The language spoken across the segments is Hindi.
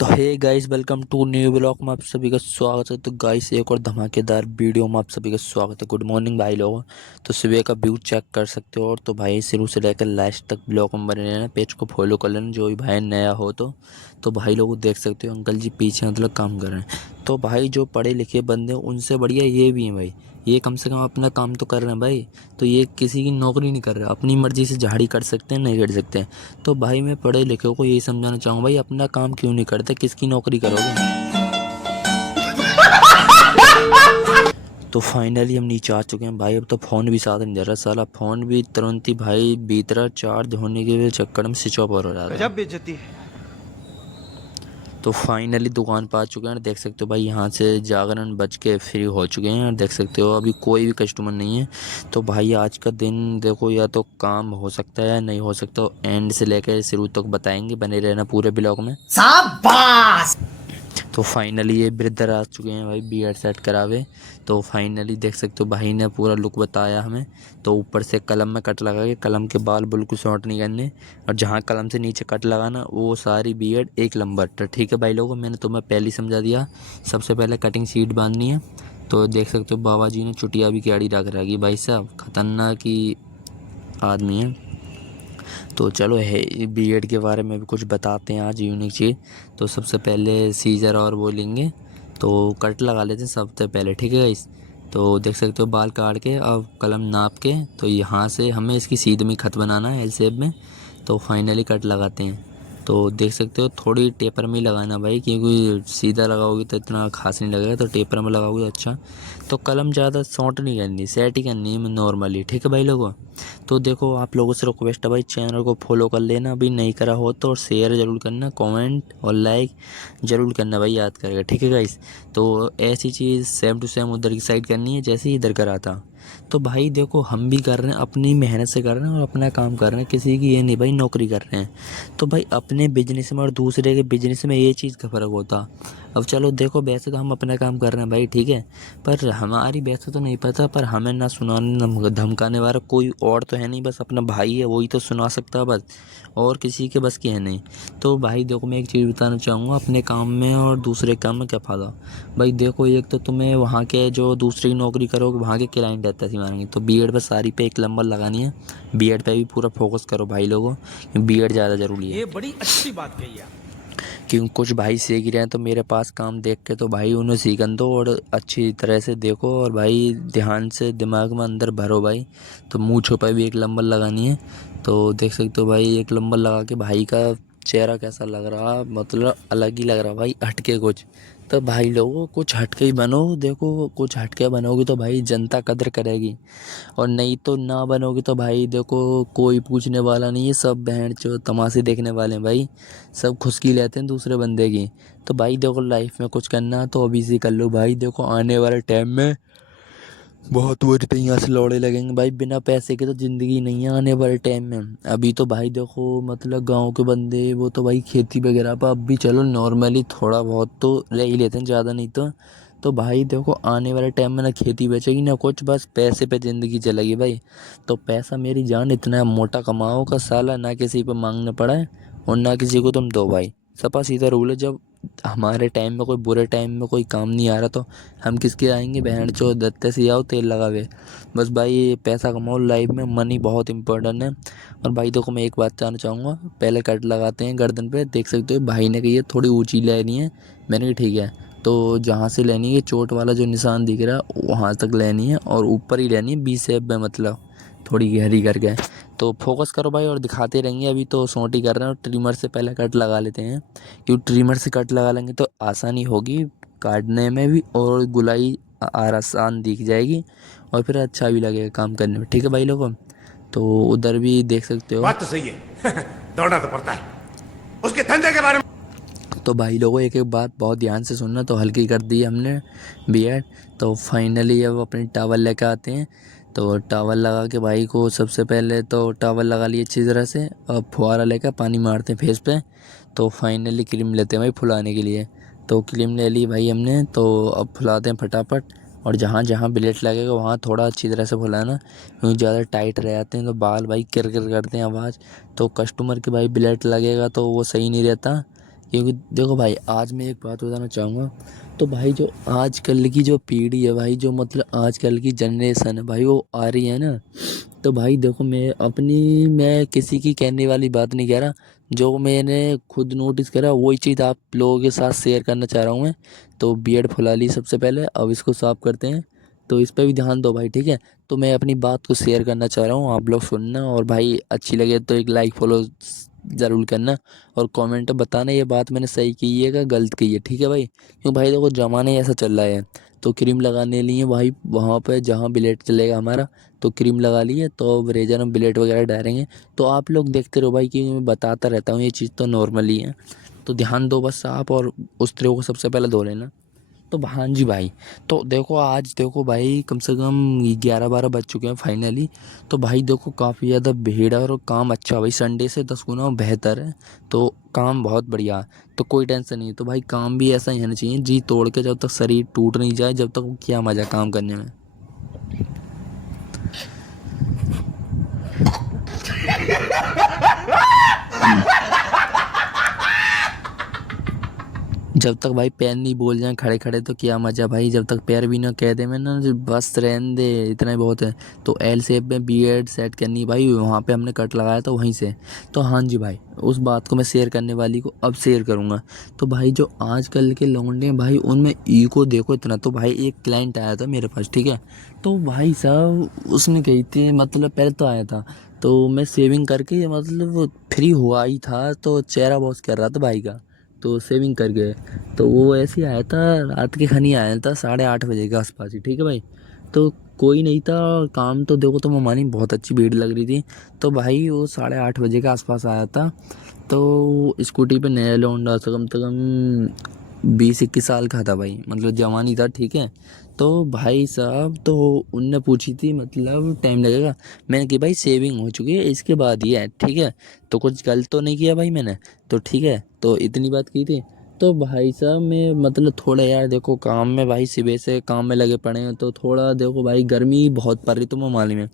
तो hey guys, welcome to new blog में आप सभी का स्वागत है। तो गाइस, एक और धमाकेदार वीडियो में आप सभी का स्वागत है। गुड मॉर्निंग भाई लोगों। तो सुबह का व्यू चेक कर सकते हो। और तो भाई शुरू से लेकर लास्ट तक ब्लॉग में बने रहना, पेज को फॉलो कर लेना जो भी भाई नया हो। तो भाई लोग देख सकते हो अंकल जी पीछे मतलब काम कर रहे हैं। तो भाई जो पढ़े लिखे बंदे हैं उनसे बढ़िया ये भी हैं भाई। ये कम से कम अपना काम तो कर रहे हैं भाई। तो ये किसी की नौकरी नहीं कर रहे, अपनी मर्जी से झाड़ी कर सकते हैं, नहीं कर सकते हैं। तो भाई मैं पढ़े लिखे को यही समझाना चाहूँगा, भाई अपना काम क्यों नहीं करते, किसकी नौकरी करोगे। तो फाइनली हम नीचे आ चुके हैं भाई। अब तो फ़ोन भी साथ नहीं दे रहा, साला फ़ोन भी तुरंत ही भाई बीत रहा, चार्ज होने के चक्कर में स्विच ऑफ हो रहा है। गजब बेइज्जती है। तो फाइनली दुकान पर आ चुके हैं। देख सकते हो भाई यहाँ से जागरण बज के फ्री हो चुके हैं। देख सकते हो अभी कोई भी कस्टमर नहीं है। तो भाई आज का दिन देखो, या तो काम हो सकता है या नहीं हो सकता। एंड से लेकर शुरू तक बताएंगे, बने रहना पूरे ब्लॉग में। शाबाश। तो फाइनली ये ब्रदर आ चुके हैं भाई बियर्ड सेट करावे। तो फाइनली देख सकते हो भाई ने पूरा लुक बताया हमें। तो ऊपर से कलम में कट लगा के, कलम के बाल बिल्कुल शॉर्ट नहीं करने, और जहाँ कलम से नीचे कट लगाना वो सारी बियर्ड एक लंबर। तो ठीक है भाई लोगों, मैंने तुम्हें पहले ही समझा दिया। सबसे पहले कटिंग शीट बांधनी है। तो देख सकते हो बाबा जी ने चुटिया भी क्याड़ी रख रखी भाई साहब, खतरनाक ही आदमी है। तो चलो है बीएड के बारे में भी कुछ बताते हैं आज, यूनिक चीज़। तो सबसे पहले सीजर और वो लेंगे, तो कट लगा लेते हैं सबसे पहले, ठीक है गाइस। तो देख सकते हो बाल काट के अब कलम नाप के, तो यहाँ से हमें इसकी सीध में खत बनाना है एल शेप में। तो फाइनली कट लगाते हैं। तो देख सकते हो थोड़ी टेपर में ही लगाना भाई, क्योंकि सीधा लगाओगे तो इतना खास नहीं लगेगा, तो टेपर में लगाओगे अच्छा। तो कलम ज़्यादा शॉर्ट नहीं करनी, सेट ही करनी है नॉर्मली, ठीक है भाई लोगों। तो देखो आप लोगों से रिक्वेस्ट है भाई, चैनल को फॉलो कर लेना अभी नहीं करा हो तो, और शेयर ज़रूर करना, कमेंट और लाइक ज़रूर करना भाई, याद करेगा, ठीक है गाइस। तो ऐसी चीज़ सेम टू सेम उधर की साइड करनी है जैसे ही इधर करा था। तो भाई देखो हम भी कर रहे हैं, अपनी मेहनत से कर रहे हैं और अपना काम कर रहे हैं, किसी की ये नहीं भाई नौकरी कर रहे हैं। तो भाई अपने बिजनेस में और दूसरे के बिजनेस में ये चीज़ का फ़र्क होता। अब चलो देखो, वैसे तो हम अपना काम कर रहे हैं भाई, ठीक है। पर हमारी वैसे तो नहीं पता, पर हमें ना सुनाने ना धमकाने वाला कोई और तो है नहीं, बस अपना भाई है, वही तो सुना सकता है बस, और किसी के बस की है नहीं। तो भाई देखो मैं एक चीज़ बताना चाहूँगा, अपने काम में और दूसरे काम में क्या फ़ायदा। भाई देखो एक तो तुम्हें वहाँ के जो दूसरे की नौकरी करोगे वहाँ के क्लाइंट रहता है मानेंगे, तो बीएड पर सारी पे एक नंबर लगानी है। बीएड पे भी पूरा फोकस करो भाई लोगों, बीएड ज़्यादा ज़रूरी है। ये बड़ी अच्छी बात कही है। क्योंकि कुछ भाई सीख रहे हैं तो मेरे पास काम देख के तो भाई उन्हें सीखन दो, और अच्छी तरह से देखो, और भाई ध्यान से दिमाग में अंदर भरो भाई। तो मुँह छुपा भी एक नंबर लगानी है। तो देख सकते हो भाई एक नंबर लगा के भाई का चेहरा कैसा लग रहा, मतलब अलग ही लग रहा भाई, हटके कुछ। तो भाई लोगों कुछ हटके ही बनो, देखो कुछ हटके बनोगे तो भाई जनता कदर करेगी, और नहीं तो ना बनोगे तो भाई देखो कोई पूछने वाला नहीं है, सब बहन चो तमाशे देखने वाले हैं भाई। सब खुशकी लेते हैं दूसरे बंदे की। तो भाई देखो लाइफ में कुछ करना तो अभी से कर लो भाई, देखो आने वाले टाइम में बहुत बुरी तरीके से लौड़े लगेंगे भाई, बिना पैसे के तो ज़िंदगी नहीं है आने वाले टाइम में। अभी तो भाई देखो मतलब गांव के बंदे वो तो भाई खेती वगैरह पर अब भी चलो नॉर्मली थोड़ा बहुत तो ले ही लेते हैं, ज़्यादा नहीं तो। तो भाई देखो आने वाले टाइम में ना खेती बचेगी ना कुछ, बस पैसे पे ज़िंदगी चलेगी भाई। तो पैसा मेरी जान, इतना मोटा कमाओ का साला ना किसी पे मांगना पड़ा है, और ना किसी को तुम दो भाई। सपा सीधा रूल है, जब हमारे टाइम में कोई बुरे टाइम में कोई काम नहीं आ रहा तो हम किसके आएंगे, बहन चो दत्ते से आओ तेल लगावे। बस भाई पैसा कमाओ, लाइफ में मनी बहुत इंपॉर्टेंट है। और भाई देखो मैं एक बात कहना चाहूँगा, पहले कट लगाते हैं गर्दन पे। देख सकते हो भाई ने कही है थोड़ी ऊंची लेनी है, मैंने कहा ठीक है। तो जहाँ से लेनी है चोट वाला जो निशान दिख रहा है वहाँ तक लेनी है, और ऊपर ही लेनी है बी शेप में, मतलब थोड़ी गहरी करके। तो फोकस करो भाई और दिखाते रहेंगे। अभी तो सोटी कर रहे हैं और ट्रिमर से पहले कट लगा लेते हैं, क्योंकि ट्रिमर से कट लगा लेंगे तो आसानी होगी काटने में भी, और गुलाई आसान दिख जाएगी, और फिर अच्छा भी लगेगा काम करने में, ठीक है भाई लोगों। तो उधर भी देख सकते हो। बात तो सही है। दौड़ना तो पड़ता है। उसके धंधे के बारे में तो भाई लोगों एक एक बात बहुत ध्यान से सुनना, तो हल्की कर दी हमने बीएड। तो फाइनली अब अपनी टावल लेकर आते हैं। तो टावल लगा के भाई को सबसे पहले तो टावल लगा लिए अच्छी तरह से, अब फुहारा लेकर पानी मारते हैं फेस पे। तो फाइनली क्रीम लेते हैं भाई फुलाने के लिए। तो क्रीम ले ली भाई हमने, तो अब फुलाते हैं फटाफट। और जहाँ जहाँ ब्लेड लगेगा वहाँ थोड़ा अच्छी तरह से फुलाना, क्योंकि ज़्यादा टाइट रह जाते हैं तो बाल भाई किर किर करते हैं आवाज़। तो कस्टमर के भाई ब्लेड लगेगा तो वो सही नहीं रहता, क्योंकि देखो भाई आज मैं एक बात बताना चाहूँगा। तो भाई जो आजकल की जो पीढ़ी है भाई, जो मतलब आजकल की जनरेशन है भाई, वो आ रही है ना। तो भाई देखो मैं किसी की कहने वाली बात नहीं कह रहा। जो मैंने खुद नोटिस करा वही चीज़ आप लोगों के साथ शेयर करना चाह रहा हूँ मैं। तो बियर्ड फुला ली सबसे पहले, अब इसको साफ करते हैं। तो इस पे भी ध्यान दो भाई, ठीक है। तो मैं अपनी बात को शेयर करना चाह रहा हूँ, आप लोग सुनना, और भाई अच्छी लगे तो एक लाइक फॉलो ज़रूर करना। और कमेंट में बताना ये बात मैंने सही की है या गलत की है, ठीक है भाई। क्यों भाई देखो ज़माना ही ऐसा चल रहा है। तो क्रीम लगाने लिए भाई वहाँ पे जहाँ ब्लेड चलेगा हमारा, तो क्रीम लगा लिए, तो अब रेजर में ब्लेड वगैरह डालेंगे। तो आप लोग देखते रहो भाई, क्योंकि मैं बताता रहता हूँ, ये चीज़ तो नॉर्मली है। तो ध्यान दो बस आप, और उस तरह को सबसे पहले धो लेना। तो हाँ जी भाई, तो देखो आज देखो भाई कम से कम 11-12 बज चुके हैं फाइनली। तो भाई देखो काफ़ी ज़्यादा भीड़ है और काम अच्छा है भाई, संडे से 10 गुना बेहतर है। तो काम बहुत बढ़िया है। तो कोई टेंशन नहीं है। तो भाई काम भी ऐसा ही होना चाहिए, जी तोड़ के, जब तक शरीर टूट नहीं जाए, जब तक क्या मज़ा काम करने में। जब तक भाई पैर नहीं बोल जाए खड़े खड़े, तो क्या मज़ा भाई। जब तक पैर भी ना कह दे मैं ना बस रहने दे, इतना ही बहुत है। तो एल शेप में बीएड सेट करनी भाई, वहाँ पे हमने कट लगाया था वहीं से। तो हाँ जी भाई, उस बात को मैं शेयर करने वाली को अब शेयर करूँगा। तो भाई जो आजकल के लौंडे हैं भाई, उनमें ईगो देखो इतना। तो भाई एक क्लाइंट आया था मेरे पास, ठीक है। तो भाई साहब उसने कही थी, मतलब पहले तो आया था, तो मैं सेविंग करके मतलब फ्री हुआ ही था, तो चेहरा वॉश कर रहा था भाई का। तो सेविंग कर गए। तो वो ऐसे ही आया था, रात के खनी आया था 8:30 बजे के आसपास ही, ठीक है भाई। तो कोई नहीं था। काम तो देखो तो मानी बहुत अच्छी भीड़ लग रही थी। तो भाई वो 8:30 बजे के आसपास आया था। तो स्कूटी पे नया लौंडा से कम से कम 20-21 साल का था भाई, मतलब जवानी था, ठीक है। तो भाई साहब तो उनने पूछी थी मतलब टाइम लगेगा। मैंने कहा भाई सेविंग हो चुकी है, इसके बाद ही है, ठीक है। तो कुछ गलत तो नहीं किया भाई मैंने। तो ठीक है, तो इतनी बात की थी। तो भाई साहब मैं मतलब थोड़ा यार देखो काम में भाई, सुबह से काम में लगे पड़े हैं, तो थोड़ा देखो भाई गर्मी बहुत पड़ रही तुम्हें मालूम है।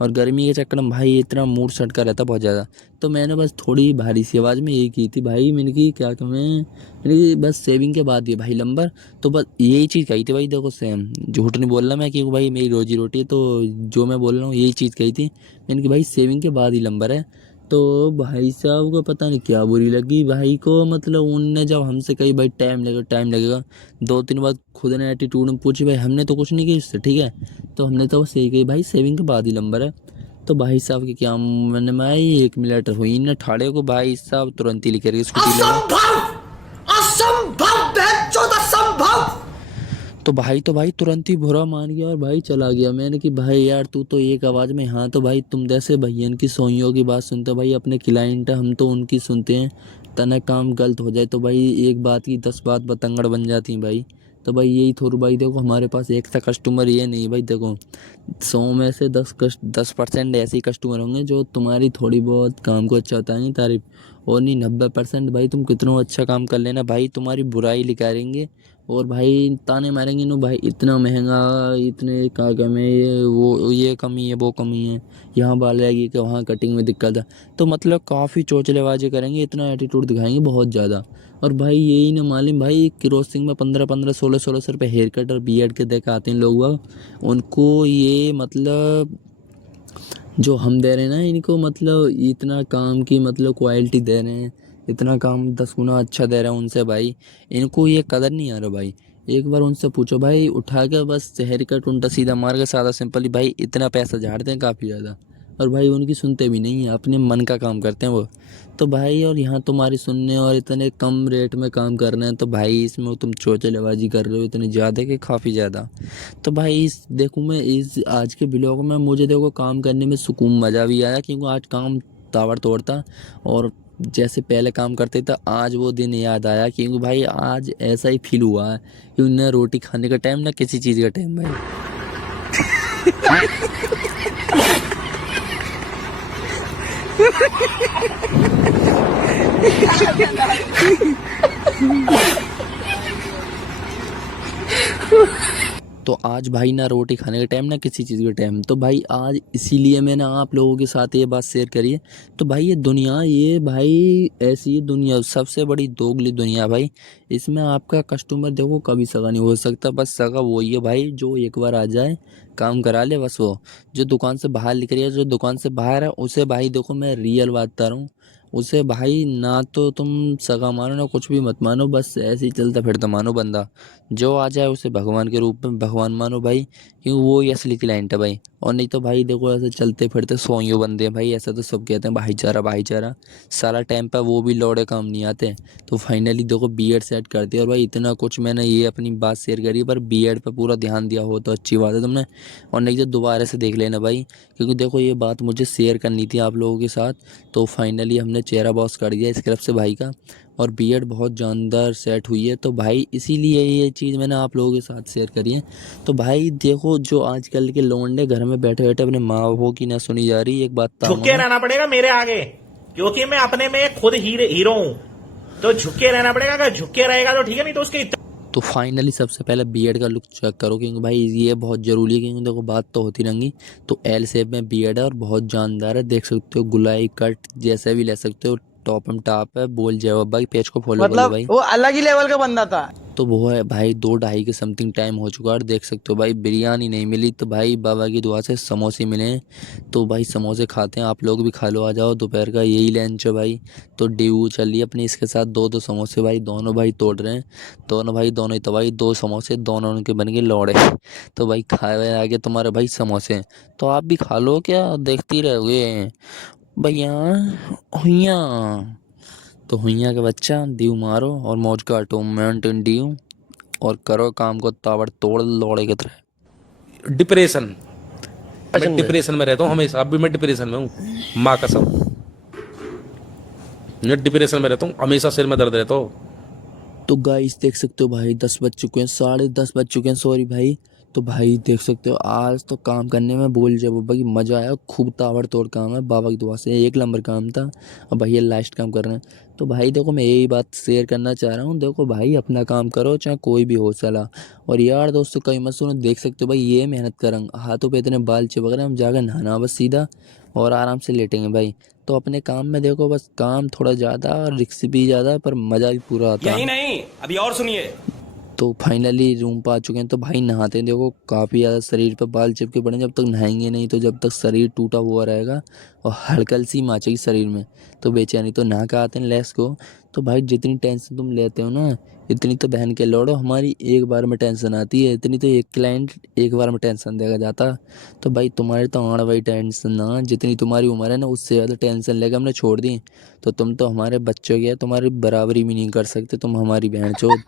और गर्मी के चक्कर में भाई इतना मूड सटका रहता बहुत ज़्यादा। तो मैंने बस थोड़ी भारी सी आवाज़ में यही की थी भाई, मैंने की क्या कि मैंने की बस सेविंग के बाद ये भाई नंबर। तो बस यही चीज़ कही थी भाई, देखो सेम झूठ नहीं बोल रहा मैं, क्योंकि भाई मेरी रोजी रोटी है। तो जो मैं बोल रहा हूँ यही चीज़ कही थी मैंने कि भाई सेविंग के बाद ही नंबर है। तो भाई साहब को पता नहीं क्या बुरी लगी भाई को, मतलब उनने जब हमसे कही भाई टाइम लगेगा टाइम लगेगा, 2-3 बार खुद ने एटीट्यूड में पूछी भाई, हमने तो कुछ नहीं किया इससे, ठीक है। तो हमने तो बस यही कही भाई सेविंग के बाद ही नंबर है। तो भाई साहब की क्या मैंने भाई 1 मिनट हुई ना ठाड़े को, भाई साहब तुरंत ही लिखे रही स्कूटी ले गए। असंभव, असंभव, बेचौद असंभव। तो भाई तुरंत ही बुरा मान गया और भाई चला गया। मैंने कि भाई यार तू तो एक आवाज़ में हाँ। तो भाई तुम जैसे भैयन की सोइयों की बात सुनते हो भाई, अपने क्लाइंट है, हम तो उनकी सुनते हैं। तना काम गलत हो जाए तो भाई एक बात की 10 बात बतंगड़ बन जाती हैं भाई। तो भाई यही थोड़ा भाई देखो हमारे पास एक सा कस्टमर ये नहीं भाई, देखो 100 में से 10% ऐसे ही कस्टमर होंगे जो तुम्हारी थोड़ी बहुत काम को अच्छा होता है नहीं तारीफ, और नहीं 90% भाई तुम कितना अच्छा काम कर लेना भाई तुम्हारी बुराई निकालेंगे। और भाई ताने मारेंगे नो भाई, इतना महंगा, इतने का कम है, ये वो ये कमी है वो कमी है, यहाँ बाल रहेगी कि वहाँ कटिंग में दिक्कत है। तो मतलब काफ़ी चोचलेबाजी करेंगे, इतना एटीट्यूड दिखाएंगे बहुत ज़्यादा। और भाई यही ना मालूम भाई क्रॉसिंग में 15-15 16-16 रुपये हेयर कट और बीएड के देख आते हैं लोग वह, उनको ये मतलब जो हम दे रहे हैं ना इनको, मतलब इतना काम की मतलब क्वालिटी दे रहे हैं, इतना काम 10 गुना अच्छा दे रहे हैं उनसे भाई, इनको ये कदर नहीं आ रहा भाई। एक बार उनसे पूछो भाई, उठा के बस हेयर कट उल्टा सीधा मार के सादा सिंपली भाई इतना पैसा झाड़ते हैं काफ़ी ज़्यादा। और भाई उनकी सुनते भी नहीं है, अपने मन का काम करते हैं वो। तो भाई और यहाँ तुम्हारी सुनने और इतने कम रेट में काम कर रहे हैं, तो भाई इसमें तुम चोचलेबाजी कर रहे हो इतनी ज़्यादा कि काफ़ी ज़्यादा। तो भाई इस देखूँ मैं इस आज के ब्लॉग में मुझे देखो काम करने में सुकून मज़ा भी आया, क्योंकि आज काम ताबड़ तोड़ था। और जैसे पहले काम करते थे आज वो दिन याद आया, क्योंकि भाई आज ऐसा ही फील हुआ है कि न रोटी खाने का टाइम ना किसी चीज़ का टाइम भाई। तो आज भाई ना रोटी खाने का टाइम ना किसी चीज़ का टाइम, तो भाई आज इसीलिए मैंने आप लोगों के साथ ये बात शेयर करी है। तो भाई ये दुनिया, ये भाई ऐसी दुनिया, सबसे बड़ी दोगली दुनिया भाई। इसमें आपका कस्टमर देखो कभी सगा नहीं हो सकता, बस सगा वही है भाई जो एक बार आ जाए काम करा ले बस। वो जो दुकान से बाहर निकल रही है, जो दुकान से बाहर है, उसे भाई देखो मैं रियल बात बता रहा हूँ, उसे भाई ना तो तुम सगा मानो ना कुछ भी मत मानो, बस ऐसे ही चलता फिरता मानो बंदा। जो आ जाए उसे भगवान के रूप में भगवान मानो भाई, क्योंकि वो ही असली क्लाइंट है भाई। और नहीं तो भाई देखो ऐसे चलते फिरते सोइयों बंदे हैं भाई, ऐसा तो सब कहते हैं भाईचारा भाईचारा, सारा टाइम पे वो भी लौड़े काम नहीं आते। तो फाइनली देखो बीएड सेट कर दिया, और भाई इतना कुछ मैंने ये अपनी बात शेयर करी, पर बीएड पे पूरा ध्यान दिया हो तो अच्छी बात है तुमने, और नहीं तो दोबारा से देख लेना भाई, क्योंकि देखो ये बात मुझे शेयर करनी थी आप लोगों के साथ। तो फाइनली हमने चेहरा बॉस कर दिया स्क्रब से भाई का, और बीएड बहुत जानदार सेट हुई है। तो भाई इसीलिए ये चीज़ मैंने आप लोगों के साथ शेयर करी है। तो भाई देखो जो आजकल के लौंडे घर में बैठे बैठे अपने माँ बापों की ना सुनी जा रही, एक बात था झुक के रहना पड़ेगा मेरे आगे, क्योंकि मैं अपने में खुद हीरो हूं। तो झुक के रहना पड़ेगा, अगर झुक के रहेगा तो ठीक है, नहीं तो उसके तो फाइनली सबसे पहले बीएड का लुक चेक करो, क्योंकि भाई ये बहुत ज़रूरी है, क्योंकि देखो बात तो होती रहेंगी। तो एल शेप में बीएड है और बहुत जानदार है, देख सकते हो, गुलाई कट जैसे भी ले सकते हो, टॉप एंड टॉप है। बोल जय भाई, पेज को फॉलो कर लो मतलब भाई। वो अलग ही लेवल का बंदा था। तो वो है भाई 2 ढाई के समथिंग टाइम हो चुका है, और देख सकते हो भाई बिरयानी नहीं मिली, तो भाई बाबा की दुआ से समोसे मिले हैं। तो भाई समोसे खाते हैं, आप लोग भी खा लो, आ जाओ, दोपहर का यही लंच है भाई। तो ड्यू चल रही है अपनी, इसके साथ दो दो समोसे भाई, दोनों भाई तोड़ रहे हैं, दोनों भाई दोनों ही, तो भाई 2 समोसे, दोनों उनके बन गए लौड़े। तो भाई खाए आगे तुम्हारे भाई समोसे, तो आप भी खा लो, क्या देखती रहोगे भैया हुइया। तो हुइया के बच्चा ड्यू मारो और मौज काटो, माउंटेन ड्यू, और करो काम को ताबड़तोड़ लौड़े की तरह। डिप्रेशन, मैं डिप्रेशन में रहता हूँ हमेशा, अब भी मैं डिप्रेशन में हूँ, माँ कसम, मैं डिप्रेशन में रहता हूँ हमेशा, सिर में दर्द रहता हो। तो गाइस देख सकते हो भाई 10 बज चुके हैं, 10:30 बज चुके हैं, सॉरी भाई। तो भाई देख सकते हो आज तो काम करने में बोल जब बाबा की मज़ा आया, खूब ताबड़तोड़ काम है, बाबा की दुआ से 1 नंबर काम था। अब भैया लास्ट काम कर रहे हैं। तो भाई देखो मैं यही बात शेयर करना चाह रहा हूँ, देखो भाई अपना काम करो चाहे कोई भी हो चला। और यार दोस्तों कहीं मत सुनो, देख सकते हो भाई ये मेहनत करेंगे, हाथों पे इतने बाल चिपक रहे हैं, हम जाकर नहाना बस सीधा, और आराम से लेटेंगे भाई। तो अपने काम में देखो बस काम थोड़ा ज़्यादा और रिस्क भी ज़्यादा, पर मज़ा भी पूरा आता यही है। नहीं, अभी और सुनिए। तो फाइनली रूम पर आ चुके हैं, तो भाई नहाते हैं, देखो काफ़ी ज़्यादा शरीर पे बाल चिपके पड़े हैं, जब तक नहाएंगे नहीं तो जब तक शरीर टूटा हुआ रहेगा और हड़कल सी माचेगी शरीर में, तो बेचैनी। तो नहा के आते हैं लेस को। तो भाई जितनी टेंशन तुम लेते हो ना, इतनी तो बहन के लौड़ो हमारी एक बार में टेंशन आती है, इतनी तो एक क्लाइंट एक बार में टेंशन देगा जाता। तो भाई तुम्हारी तो आड़ भाई टेंशन ना, जितनी तुम्हारी उम्र है ना उससे ज़्यादा टेंशन लेकर हमने छोड़ दी। तो तुम तो हमारे बच्चों के, तुम्हारी बराबरी भी नहीं कर सकते, तुम हमारी बहन चोद।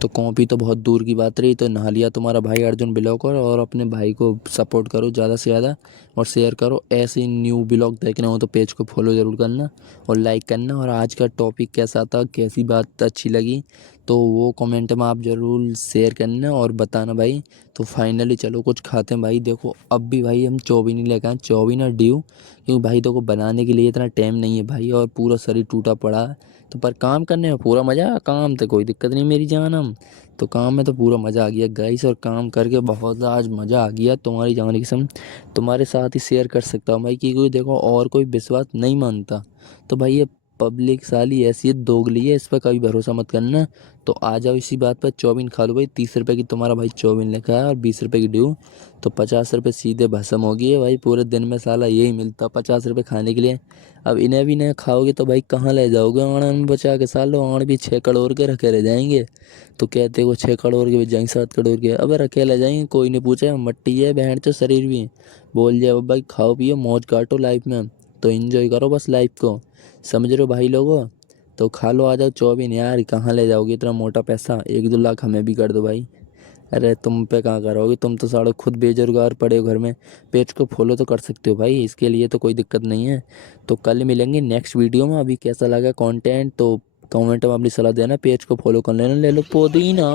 तो कॉपी तो बहुत दूर की बात रही, तो नहा लिया तुम्हारा भाई अर्जुन ब्लॉगर, और अपने भाई को सपोर्ट करो ज़्यादा से ज़्यादा और शेयर करो। ऐसे न्यू ब्लॉग देखना हो तो पेज को फॉलो ज़रूर करना और लाइक करना। और आज का टॉपिक कैसा था, कैसी बात अच्छी लगी, तो वो कमेंट में आप ज़रूर शेयर करना और बताना भाई। तो फाइनली चलो कुछ खाते हैं भाई। देखो अब भी भाई हम चौबीन ही लेकर आए, चौबीन और ड्यू, क्योंकि भाई देखो बनाने के लिए इतना टाइम नहीं है भाई, और पूरा शरीर टूटा पड़ा है। तो पर काम करने में पूरा मज़ा, काम तो कोई दिक्कत नहीं मेरी जानम। तो काम में तो पूरा मज़ा आ गया गाइस, और काम करके बहुत आज मज़ा आ गया, तुम्हारी जान की कसम तुम्हारे साथ ही शेयर कर सकता हूँ भाई, क्योंकि देखो और कोई विश्वास नहीं मानता। तो भाई ये पब्लिक साली ऐसी है, दोगली है, इस पर कभी भरोसा मत करना। तो आ जाओ इसी बात पर, चौबीन खा लो भाई, 30 रुपये की तुम्हारा भाई चौबीन लिखा है और 20 रुपये की ड्यू, तो 50 रुपये सीधे भस्म हो गई है भाई। पूरे दिन में साला यही मिलता 50 रुपये खाने के लिए। अब इन्हें भी नहीं खाओगे तो भाई कहाँ ले जाओगे, आड़ में बचा के, सालो आड़ भी 6 करोड़ के रखे रह जाएंगे। तो कहते हो 6 करोड़ के भी जाएंगे, 7 करोड़ के, अब रखे ले जाएंगे, कोई नहीं पूछे, मट्टी है बहन तो शरीर भी। बोल जाए भाई खाओ पियो मौज काटो लाइफ में, तो इन्जॉय करो बस लाइफ को, समझ रहे हो भाई लोगों। तो खा लो, आ जाओ चौबीन, यार कहाँ ले जाओगे इतना मोटा पैसा, 1-2 लाख हमें भी कर दो भाई। अरे तुम पे कहाँ करोगे, तुम तो साढ़े खुद बेरोजगार पड़े हो घर में। पेज को फॉलो तो कर सकते हो भाई, इसके लिए तो कोई दिक्कत नहीं है। तो कल मिलेंगे नेक्स्ट वीडियो में, अभी कैसा लगा कंटेंट तो कमेंट में अपनी सलाह देना, पेज को फॉलो कर लेना, ले लो पुदीना।